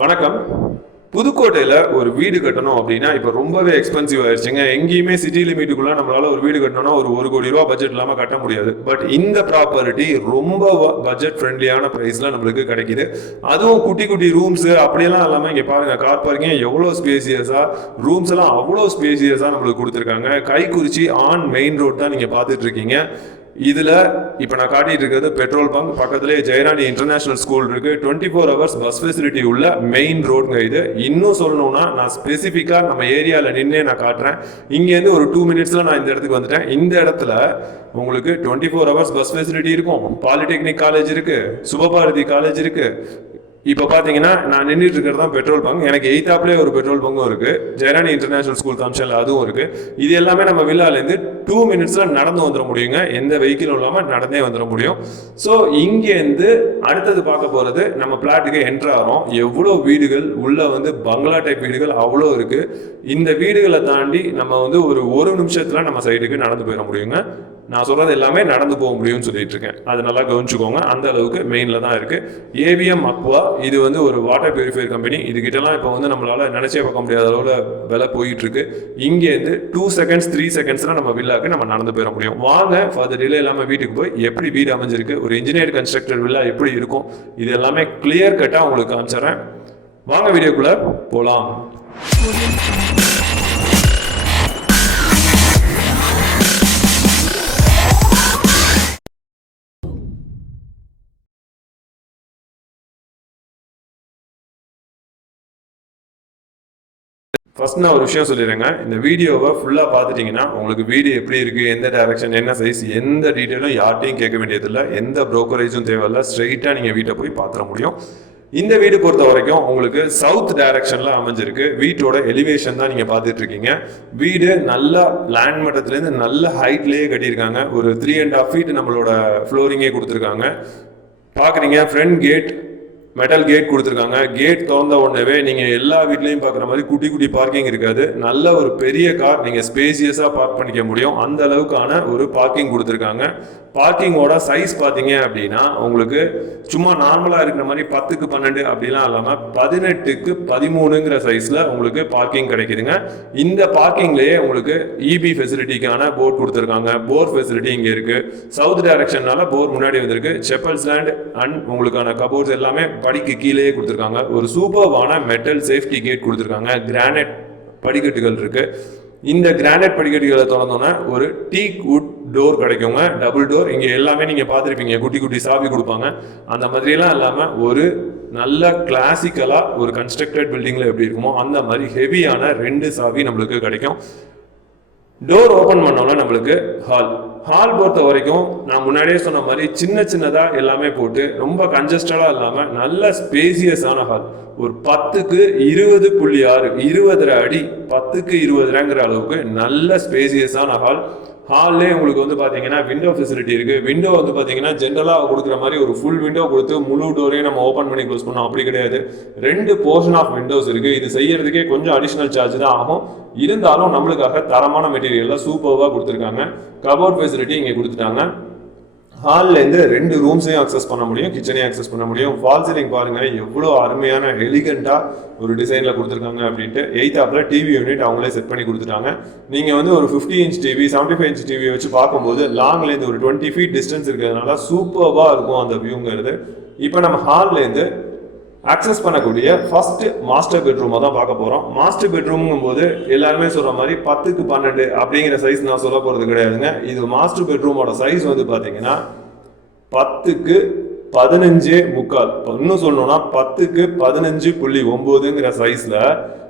வணக்கம். புதுக்கோட்டையில் ஒரு வீடு கட்டணும் அப்படின்னா இப்போ ரொம்பவே எக்ஸ்பென்சிவ் ஆயிடுச்சுங்க. எங்கேயுமே சிட்டி லிமிட்டுக்குள்ளே நம்மளால ஒரு வீடு கட்டணும்னா ஒரு ஒரு கோடி ரூபா பட்ஜெட் இல்லாமல் கட்ட முடியாது. பட் இந்த ப்ராப்பர்ட்டி ரொம்ப பட்ஜெட் ஃப்ரெண்ட்லியான ப்ரைஸில் நம்மளுக்கு கிடைக்குது. அதுவும் குட்டி குட்டி ரூம்ஸ் அப்படியெல்லாம் இல்லாமல் இங்கே பாருங்கள் கார் பார்க்கிங் எவ்வளோ ஸ்பேசியஸாக ரூம்ஸ் எல்லாம் அவ்வளோ ஸ்பேசியஸாக நம்மளுக்கு கொடுத்துருக்காங்க. கைக்குறிச்சி ஆன் மெயின் ரோட் தான் நீங்கள் பார்த்துட்ருக்கீங்க இதுல இப்ப நான் காட்டிட்டு இருக்கிறது பெட்ரோல் பங்க். பக்கத்துலேயே ஜெயராணி இன்டர்நேஷனல் ஸ்கூல் இருக்கு. Twenty four hours bus facility உள்ள மெயின் ரோடுங்க இது. இன்னும் சொல்லணும்னா நான் ஸ்பெசிஃபிக்கா நம்ம ஏரியால நின்னே நான் காட்டுறேன். இங்கேருந்து ஒரு டூ மினிட்ஸ்ல நான் இந்த இடத்துக்கு வந்துட்டேன். இந்த இடத்துல உங்களுக்கு twenty four hours bus facility இருக்கும். பாலிடெக்னிக் காலேஜ் இருக்கு. சுபபாரதி காலேஜ் இருக்கு. இப்போ பார்த்தீங்கன்னா நான் நின்றுட்டு இருக்கிறது தான் பெட்ரோல் பங்க். எனக்கு எய்த்தாப்லேயே ஒரு பெட்ரோல் பங்கும் இருக்கு. ஜெயராணி இன்டர்நேஷனல் ஸ்கூல் காம்ஷனில் அதுவும் இருக்கு. இது எல்லாமே நம்ம வில்லாலேருந்து டூ மினிட்ஸில் நடந்து வந்துட முடியுங்க. எந்த வெஹிக்கிளும் இல்லாமல் நடந்தே வந்துட முடியும். ஸோ இங்கேருந்து அடுத்தது பார்க்க போகிறது நம்ம பிளாட்டுக்கு என்ட்ரு ஆகிறோம் எவ்வளோ வீடுகள் உள்ளே வந்து பங்களா டைப் வீடுகள் அவ்வளோ இருக்குது இந்த வீடுகளை தாண்டி நம்ம வந்து ஒரு ஒரு நிமிஷத்தில் நம்ம சைடுக்கு நடந்து போயிட முடியுங்க. நான் சொல்கிறது எல்லாமே நடந்து போக முடியும்னு சொல்லிட்டு இருக்கேன். அது நல்லா கவனிச்சுக்கோங்க. அந்த அளவுக்கு மெயினில் தான் இருக்குது ஏவிஎம் அக்வா இது வந்து ஒரு வாட்டர் பியூரிஃபையர் கம்பெனி இதுகிட்டலாம் இப்போ வந்து நம்மளால் நினச்சே பார்க்க முடியாத அளவில் விலை போயிட்டுருக்கு இங்கேருந்து டூ செகண்ட்ஸ் த்ரீ செகண்ட்ஸ்லாம் நம்ம வில்லாக்கு நம்ம நடந்து போயிட முடியும். வாங்க ஃபார் டிலே இல்லாமல் வீட்டுக்கு போய் எப்படி வீடு அமைஞ்சிருக்கு ஒரு இன்ஜினியர் கன்ஸ்ட்ரக்டர் வில்லா எப்படி இருக்கும் இது எல்லாமே கிளியர் கட்டாக உங்களுக்கு காமிச்சிடுறேன். வாங்க வீடியோக்குள்ளே போகலாம் ஃபர்ஸ்ட் நான் ஒரு விஷயம் சொல்லிடுறேங்க. இந்த வீடியோவை ஃபுல்லாக பார்த்துட்டிங்கன்னா உங்களுக்கு வீடு எப்படி இருக்குது எந்த டைரக்ஷன் என்ன சைஸ் எந்த டீட்டெயிலும் யார்ட்டையும் கேட்க வேண்டியதில்லை. எந்த ப்ரோக்கரேஜும் தேவையில்லை. ஸ்ட்ரெயிட்டாக நீங்கள் வீட்டை போய் பார்த்துட முடியும். இந்த வீடு பொறுத்த வரைக்கும் உங்களுக்கு சவுத் டைரக்ஷனில் அமைஞ்சிருக்கு. வீட்டோட எலிவேஷன் தான் நீங்கள் பார்த்துட்டு இருக்கீங்க. வீடு நல்ல லேண்ட் மட்டத்துலேருந்து நல்ல ஹைட்லேயே கட்டியிருக்காங்க. ஒரு த்ரீ அண்ட் ஹாஃப் ஃபீட் நம்மளோட ஃப்ளோரிங்கே கொடுத்துருக்காங்க. பார்க்குறீங்க ஃப்ரண்ட் கேட் மெட்டல் கேட் கொடுத்துருக்காங்க. கேட் திறந்த உடனே நீங்க எல்லா வீட்லயும் பார்க்குற மாதிரி குட்டி குட்டி பார்க்கிங் இருக்காது. நல்ல ஒரு பெரிய கார் நீங்க ஸ்பேசியஸா பார்க் பண்ணிக்க முடியும். அந்த அளவுக்கான ஒரு பார்க்கிங் கொடுத்துருக்காங்க. பார்க்கிங்கோட சைஸ் பார்த்தீங்க அப்படின்னா உங்களுக்கு சும்மா நார்மலா இருக்கிற மாதிரி பத்துக்கு பன்னெண்டு அப்படிலாம் இல்லாம பதினெட்டுக்கு பதிமூணுங்கிற சைஸ்ல உங்களுக்கு பார்க்கிங் கிடைக்குதுங்க. இந்த பார்க்கிங்லயே உங்களுக்கு இபி ஃபெசிலிட்டிக்கான போர்ட் கொடுத்துருக்காங்க. போர் ஃபெசிலிட்டி இங்க இருக்கு. சவுத் டைரக்ஷன்னால போர் முன்னாடி வந்திருக்கு. செப்பல்ஸ் லேண்ட் அண்ட் உங்களுக்கான கபோர்ட்ஸ் எல்லாமே படிக்கு கீழேயே கொடுத்துருக்காங்க. ஒரு சூப்பர்வான மெட்டல் சேஃப்டி கேட் கொடுத்துருக்காங்க. கிரானைட் படிக்கட்டுகள் இருக்கு. இந்த கிரானைட் படிக்கட்டுகளை திறந்தோன்னே ஒரு டீக் வுட் டோர் கிடைக்குங்க. டபுள் டோர் இங்கே எல்லாமே நீங்கள் பார்த்துருப்பீங்க. குட்டி குட்டி சாவி கொடுப்பாங்க. அந்த மாதிரியெல்லாம் இல்லாமல் ஒரு நல்ல கிளாசிக்கலாக ஒரு கன்ஸ்ட்ரக்டட் பில்டிங்கில் எப்படி இருக்குமோ அந்த மாதிரி ஹெவியான ரெண்டு சாவி நம்மளுக்கு கிடைக்கும். டோர் ஓப்பன் பண்ணோன்னா நம்மளுக்கு ஹால் ஹால் பொறுத்த வரைக்கும் நான் முன்னாடியே சொன்ன மாதிரி சின்ன சின்னதாக எல்லாமே போட்டு ரொம்ப கன்ஜஸ்டடாக இல்லாமல் நல்ல ஸ்பேசியஸான ஹால் ஒரு பத்துக்கு இருபது புள்ளி ஆறு இருபதரை அடி பத்துக்கு இருபதுரைங்கிற அளவுக்கு நல்ல ஸ்பேசியஸான ஹால் ஹால்லே உங்களுக்கு வந்து பார்த்தீங்கன்னா விண்டோ ஃபெசிலிட்டி இருக்கு. விண்டோ வந்து பார்த்தீங்கன்னா ஜென்ரலாக கொடுக்குற மாதிரி ஒரு ஃபுல் விண்டோ கொடுத்து முழு டோரையும் நம்ம ஓப்பன் பண்ணி க்ளோஸ் பண்ணோம். அப்படி கிடையாது. ரெண்டு போர்ஷன் ஆஃப் விண்டோஸ் இருக்கு. இது செய்யறதுக்கே கொஞ்சம் அடிஷ்னல் சார்ஜ் தான் ஆகும். இருந்தாலும் நம்மளுக்காக தரமான மெட்டீரியல்லாம் சூப்பர்வாக கொடுத்துருக்காங்க. கபோர்ட் ஃபெசிலிட்டி இங்கே கொடுத்துட்டாங்க. ஹால்ல இருந்து ரெண்டு ரூம்ஸையும் அக்சஸ் பண்ண முடியும் கிச்சனையும் அக்சஸ் பண்ண முடியும். ஃபால் சீலிங் பாருங்க எவ்வளோ அருமையான எலிகண்டா ஒரு டிசைன்ல கொடுத்துருக்காங்க அப்படின்ட்டு எயித் ஆப்ல டிவி யூனிட் அவங்களே செட் பண்ணி கொடுத்துட்டாங்க. நீங்க வந்து ஒரு fifty inch TV seventy five inch TV வச்சு பார்க்கும்போது லாங்ல இருந்து ஒரு டுவெண்ட்டி ஃபீட் டிஸ்டன்ஸ் இருக்கிறதுனால சூப்பர்வா இருக்கும் அந்த வியூங்கிறது இப்போ நம்ம ஹால்ல இருந்து அக்சஸ் பண்ணக்கூடிய ஃபர்ஸ்ட் மாஸ்டர் பெட்ரூமை தான் பார்க்க போகிறோம் மாஸ்டர் பெட்ரூம்ங்கும் போது எல்லாருமே சொல்கிற மாதிரி பத்துக்கு பன்னெண்டு அப்படிங்கிற சைஸ் நான் சொல்ல போகிறது கிடையாதுங்க. இது மாஸ்டர் பெட்ரூமோட சைஸ் வந்து பார்த்தீங்கன்னா பத்துக்கு பதினஞ்சு முக்கால். இன்னும் சொல்லணும்னா பத்துக்கு பதினஞ்சு புள்ளி ஒம்போதுங்கிற சைஸில்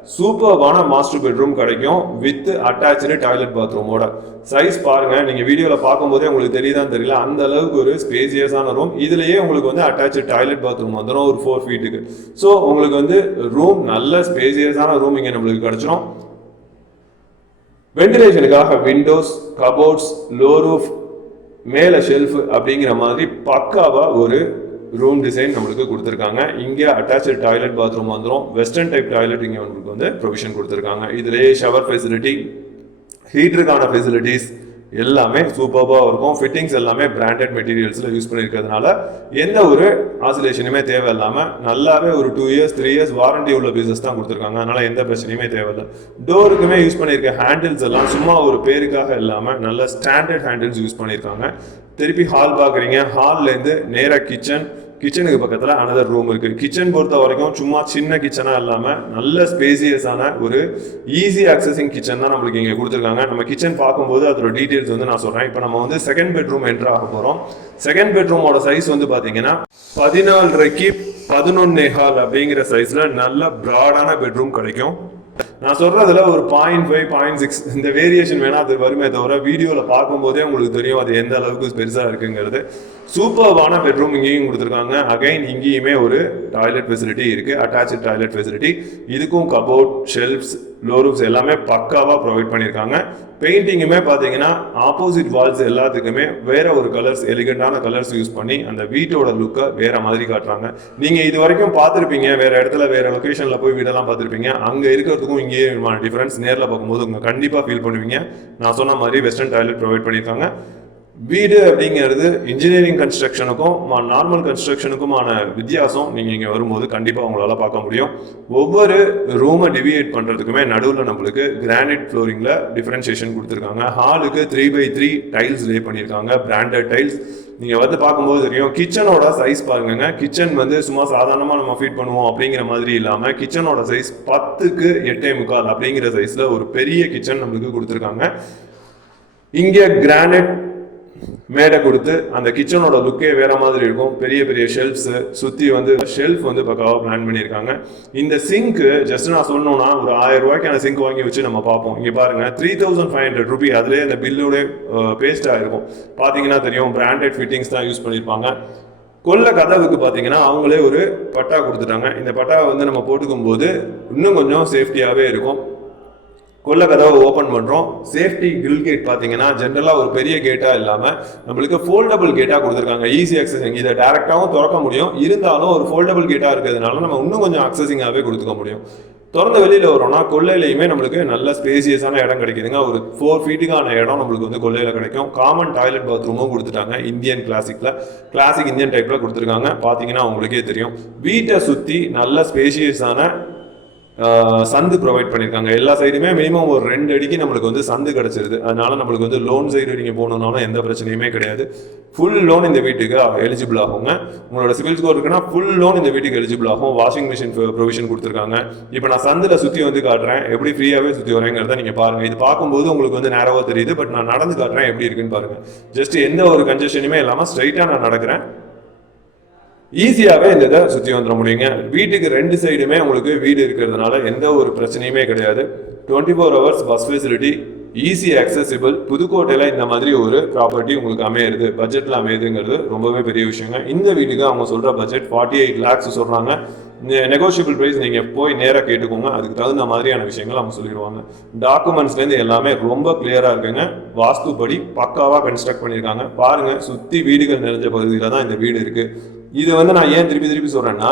சூப்பர்வான மாஸ்டர் பெட்ரூம் கிடைக்கும் வித் அட்டாச்சு டாய்லெட் பாத்ரூமோட சைஸ் பாருங்க நீங்க வீடியோல பார்க்கும்போதே உங்களுக்கு தெரியுதான்னு தெரியல. அந்த அளவுக்கு ஒரு ஸ்பேசியஸான ரூம் இதுலயே உங்களுக்கு வந்து அட்டாச்சு டாய்லெட் பாத்ரூம் வந்துடும் ஒரு ஃபோர் ஃபீட்டுக்கு ஸோ உங்களுக்கு வந்து ரூம் நல்ல ஸ்பேசியஸான ரூம் இங்க நம்மளுக்கு கிடைச்சிடும் வென்டிலேஷனுக்காக விண்டோஸ் கபோர்ட்ஸ் லோ ரூஃப் மேல ஷெல்ஃப் அப்படிங்கிற மாதிரி பக்காவா ஒரு ரூம் டிசைன் நம்மளுக்கு கொடுத்துருக்காங்க. இங்கே அட்டாச்சு டாய்லெட் பாத்ரூம் வந்துடும் வெஸ்டர்ன் டைப் டாய்லெட் இங்கே உங்களுக்கு வந்து ப்ரொவிஷன் கொடுத்துருக்காங்க. இதுலேயே ஷவர் ஃபெசிலிட்டி ஹீட்டருக்கான ஃபெசிலிட்டிஸ் எல்லாமே சூப்பராக இருக்கும். ஃபிட்டிங்ஸ் எல்லாமே பிராண்டட் மெட்டீரியல்ஸில் யூஸ் பண்ணியிருக்கிறதுனால எந்த ஒரு ஆசிலேஷனுமே தேவையில்லாமல் நல்லாவே ஒரு two years three years warranty உள்ள பீசஸ் தான் கொடுத்துருக்காங்க. அதனால் எந்த பிரச்சனையுமே தேவையில்லை. டோருக்குமே யூஸ் பண்ணியிருக்க ஹேண்டில்ஸ் எல்லாம் சும்மா ஒரு பேருக்காக இல்லாமல் நல்ல ஸ்டாண்டர்ட் ஹேண்டில்ஸ் யூஸ் பண்ணியிருக்காங்க. திருப்பி ஹால் பார்க்குறீங்க. ஹால்லேருந்து நேராக கிச்சன் கிச்சனுக்கு பக்கத்தில் அனதர் ரூம் இருக்குது கிச்சன் பொறுத்த வரைக்கும் சும்மா சின்ன கிச்சனாக இல்லாமல் நல்ல ஸ்பேசியஸான ஒரு ஈஸி அக்சஸிங் கிச்சன் தான் நம்மளுக்கு இங்கே கொடுத்துருக்காங்க. நம்ம கிச்சன் பார்க்கும்போது அதோட டீட்டெயில்ஸ் வந்து நான் சொல்கிறேன் இப்போ நம்ம வந்து செகண்ட் பெட்ரூம் என்ட்ரு ஆக போகிறோம் செகண்ட் பெட்ரூமோட சைஸ் வந்து பார்த்தீங்கன்னா பதினாலரைக்கு பதினொன்னே ஹால் அப்படிங்கிற சைஸில் நல்ல ப்ராடான பெட்ரூம் கிடைக்கும். நான் சொல்றதுல ஒரு பாயிண்ட் ஃபைவ் பாயிண்ட் சிக்ஸ் இந்த வேரியேஷன் வேணா அது வருமே தவிர வீடியோவில் பார்க்கும்போதே உங்களுக்கு தெரியும் அது எந்த அளவுக்கு பெருசாக இருக்குங்கிறது. சூப்பர்வான பெட்ரூம் இங்கேயும் கொடுத்துருக்காங்க. அகைன் இங்கேயுமே ஒரு டாய்லெட் ஃபெசிலிட்டி இருக்கு. அட்டாச்சு டாய்லெட் ஃபெசிலிட்டி இதுக்கும் கபோர்ட் ஷெல்ஃப்ஸ் லோரூப்ஸ் எல்லாமே பக்காவாக ப்ரொவைட் பண்ணியிருக்காங்க. பெயிண்டிங்குமே பார்த்தீங்கன்னா ஆப்போசிட் வால்ஸ் எல்லாத்துக்குமே வேற ஒரு கலர்ஸ் எலிகண்டான கலர்ஸ் யூஸ் பண்ணி அந்த வீட்டோட லுக்கை வேற மாதிரி காட்டுறாங்க. நீங்கள் இது வரைக்கும் பார்த்துருப்பீங்க வேற இடத்துல வேற லொக்கேஷனில் போய் வீடெல்லாம் பார்த்துருப்பீங்க. அங்கே இருக்கிறதுக்கும் இங்கேயே டிஃப்ரென்ஸ் நேரில் பார்க்கும்போது உங்கள் கண்டிப்பாக ஃபீல் பண்ணுவீங்க. நான் சொன்ன மாதிரி வெஸ்டர்ன் டாய்லெட் ப்ரொவைட் பண்ணியிருக்காங்க. வீடு அப்படிங்கிறது இன்ஜினியரிங் கன்ஸ்ட்ரக்ஷனுக்கும் நார்மல் கன்ஸ்ட்ரக்ஷனுக்குமான வித்தியாசம் நீங்கள் இங்கே வரும்போது கண்டிப்பாக உங்களால் பார்க்க முடியும். ஒவ்வொரு ரூமை டிவியேட் பண்ணுறதுக்குமே நடுவில் நம்மளுக்கு கிரானைட் ஃப்ளோரிங்கில் டிஃப்ரென்ஷியேஷன் கொடுத்துருக்காங்க. ஹாலுக்கு three by three tiles lay பண்ணியிருக்காங்க. பிராண்டட் டைல்ஸ் நீங்கள் வந்து பார்க்கும்போது தெரியும் கிச்சனோட சைஸ் பாருங்க கிச்சன் வந்து சும்மா சாதாரணமாக நம்ம ஃபீட் பண்ணுவோம் அப்படிங்கிற மாதிரி இல்லாமல் கிச்சனோட சைஸ் பத்துக்கு எட்டே முக்கால் அப்படிங்கிற சைஸில் ஒரு பெரிய கிச்சன் நம்மளுக்கு கொடுத்துருக்காங்க. இங்கே கிரானைட் மேடை கொடுத்து அந்த கிச்சனோட லுக்கே வேற மாதிரி இருக்கும். பெரிய பெரிய ஷெல்ஃப்ஸ் சுத்தி வந்து ஷெல்ஃப் வந்து பக்காவாக பிளான் பண்ணியிருக்காங்க. இந்த சிங்க் ஜஸ்ட் நான் சொன்னோம்னா ஒரு ஆயிரம் ரூபாய்க்கான சிங்க் வாங்கி வச்சு நம்ம பார்ப்போம். இங்க பாருங்க three thousand five hundred rupee அதுலேயே அந்த பில்லோட பேஸ்ட் ஆயிருக்கும். பார்த்தீங்கன்னா தெரியும் பிராண்டட் ஃபிட்டிங்ஸ் தான் யூஸ் பண்ணியிருப்பாங்க. கொல்ல கதவுக்கு பார்த்தீங்கன்னா அவங்களே ஒரு பட்டா கொடுத்துட்டாங்க. இந்த பட்டாவை வந்து நம்ம போட்டுக்கும் போது இன்னும் கொஞ்சம் சேஃப்டியாகவே இருக்கும். கொல்ல கதவை ஓப்பன் பண்ணுறோம் சேஃப்டி கிரில் கேட் பார்த்தீங்கன்னா ஜென்ரலாக ஒரு பெரிய கேட்டாக இல்லாமல் நம்மளுக்கு ஃபோல்டபுள் கேட்டாக கொடுத்துருக்காங்க. ஈஸி அக்சஸிங் இதை டேரெக்டாகவும் திறக்க முடியும். இருந்தாலும் ஒரு ஃபோல்டபுள் கேட்டாக இருக்கிறதுனால நம்ம இன்னும் கொஞ்சம் அக்சஸிங்காகவே கொடுத்துக்க முடியும். திறந்த வெளியில் வரோம்னா கொள்ளையிலையுமே நம்மளுக்கு நல்ல ஸ்பேசியஸான இடம் கிடைக்குதுங்க. ஒரு ஃபோர் ஃபீட்டுக்கான இடம் நம்மளுக்கு வந்து கொள்ளையில் கிடைக்கும். காமன் டாய்லெட் பாத்ரூமும் கொடுத்துட்டாங்க இந்தியன் கிளாசிக்கில் கிளாசிக் இந்தியன் டைப்பில் கொடுத்துருக்காங்க. பார்த்தீங்கன்னா உங்களுக்கே தெரியும். வீட்டை சுற்றி நல்ல ஸ்பேசியஸான சந்து ப்ரொவைட் பண்ணியிருக்காங்க எல்லா சைடுமே மினிமம் ஒரு ரெண்டு அடிக்கு நம்மளுக்கு வந்து சந்து கிடச்சிருது. அதனால நம்மளுக்கு வந்து லோன் சைடு நீங்கள் போகணுன்னாலும் எந்த பிரச்சனையுமே கிடையாது. ஃபுல் லோன் இந்த வீட்டுக்கு எலிஜிபிள் ஆகுங்க. உங்களோட சிவில் ஸ்கோர் இருக்குன்னா ஃபுல் லோன் இந்த வீட்டுக்கு எலிஜிபிள் ஆகும். வாஷிங் மிஷின் ப்ரொவிஷன் கொடுத்துருக்காங்க. இப்போ நான் சந்தில் சுற்றி வந்து காட்டுறேன். எப்படி ஃப்ரீயாகவே சுற்றி வரேங்கிறத நீங்கள் பாருங்கள் இது பார்க்கும்போது உங்களுக்கு வந்து நேரவாக தெரியுது. பட் நான் நடந்து காட்டுறேன் எப்படி இருக்குன்னு பாருங்கள் ஜஸ்ட் எந்த ஒரு கன்ஜெஷனுமே இல்லாமல் ஸ்ட்ரைட்டாக நான் நடக்கிறேன். ஈஸியாகவே இந்த இதை சுற்றி வந்துட முடியுங்க. வீட்டுக்கு ரெண்டு சைடுமே உங்களுக்கு வீடு இருக்கிறதுனால எந்த ஒரு பிரச்சனையுமே கிடையாது. Twenty four hours bus facility easy accessible புதுக்கோட்டையில் இந்த மாதிரி ஒரு ப்ராப்பர்ட்டி உங்களுக்கு அமையுது பட்ஜெட்டில் அமையுதுங்கிறது ரொம்பவே பெரிய விஷயங்க. இந்த வீட்டுக்கு அவங்க சொல்கிற பட்ஜெட் ஃபார்ட்டி எயிட் லேக்ஸ் சொல்கிறாங்க நெகோஷியபிள் ப்ரைஸ் நீங்கள் போய் நேராக கேட்டுக்கோங்க. அதுக்கு தகுந்த மாதிரியான விஷயங்கள் அவங்க சொல்லிடுவாங்க. டாக்குமெண்ட்ஸ்லேருந்து எல்லாமே ரொம்ப கிளியராக இருக்குங்க. வாஸ்துப்படி பக்காவாக கன்ஸ்ட்ரக்ட் பண்ணியிருக்காங்க. பாருங்கள் சுற்றி வீடுகள் நிறைஞ்ச பகுதியில் தான் இந்த வீடு இருக்குது இது வந்து நான் ஏன் திருப்பி திருப்பி சொல்கிறேன்னா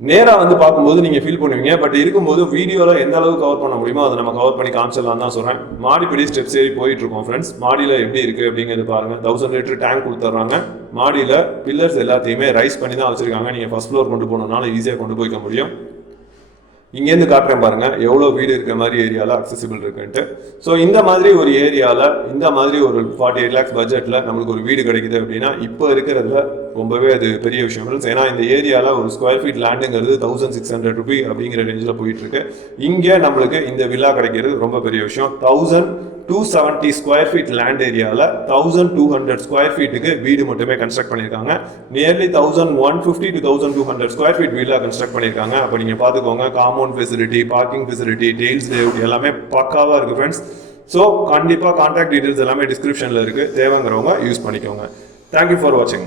நேரா வந்து பார்க்கும்போது நீங்க ஃபீல் பண்ணுவீங்க பட் இருக்கும்போது வீடியோல எந்த அளவுக்கு கவர் பண்ண முடியுமோ அதை நம்ம கவர் பண்ணி காமிச்சிடலாம் தான் சொல்றேன். மாடிப்படி ஸ்டெப்ஸ் ஏறி போயிட்டு இருக்கோம் ஃப்ரெண்ட்ஸ் மாடியில எப்படி இருக்கு அப்படிங்கிறது பாருங்க. தௌசண்ட் லிட்டர் டேங்க் கொடுத்துட்றாங்க. மாடியில பில்லர்ஸ் எல்லாத்தையுமே ரைஸ் பண்ணி தான் வச்சிருக்காங்க. நீங்க ஃபர்ஸ்ட் ஃப்ளோர் கொண்டு போகணும்னாலும் ஈஸியாக கொண்டு போய்க்க முடியும். இங்கேருந்து காட்டுறேன் பாருங்க எவ்வளோ வீடு இருக்கிற மாதிரி ஏரியாவில் அக்சசிபிள் இருக்குன்ட்டு. ஸோ இந்த மாதிரி ஒரு ஏரியாவில் இந்த மாதிரி ஒரு ஃபார்ட்டி எயிட் லேக்ஸ் பட்ஜெட்டில் நம்மளுக்கு ஒரு வீடு கிடைக்குது அப்படின்னா இப்போ இருக்கிறதுல ரொம்பவே அது பெரிய விஷயம். ஃப்ரெண்ட்ஸ் ஏன்னா இந்த ஏரியாவில் ஒரு ஸ்கொயர் ஃபீட் லேண்டுங்கிறது தௌசண்ட் சிக்ஸ் ஹண்ட்ரட் ருபி அப்படிங்கிற ரேஞ்சில் போயிட்டுருக்கு இங்கே நம்மளுக்கு இந்த வில்லா கிடைக்கிறது ரொம்ப பெரிய விஷயம். Thousand two seventy square feet land ஏரியாவில் தௌசண்ட் டூ ஹண்ட்ரட் ஸ்கொயர் ஃபீட்டுக்கு வீடு மட்டுமே கன்ஸ்ட்ரக்ட் பண்ணியிருக்காங்க. Nearly thousand one fifty to thousand two hundred square feet வீடாக கன்ஸ்ட்ரக்ட் பண்ணியிருக்காங்க. அப்போ நீங்கள் பார்த்துக்கோங்க compound facility parking facility tiles layout எல்லாமே பக்காவாக இருக்குது ஃப்ரெண்ட்ஸ் ஸோ கண்டிப்பாக கான்டாக்ட் டீட்டெயில்ஸ் எல்லாமே டிஸ்கிரிப்ஷனில் இருக்குது தேவைங்கிறவங்க யூஸ் பண்ணிக்கோங்க. தேங்க்யூ ஃபார் வாட்சிங்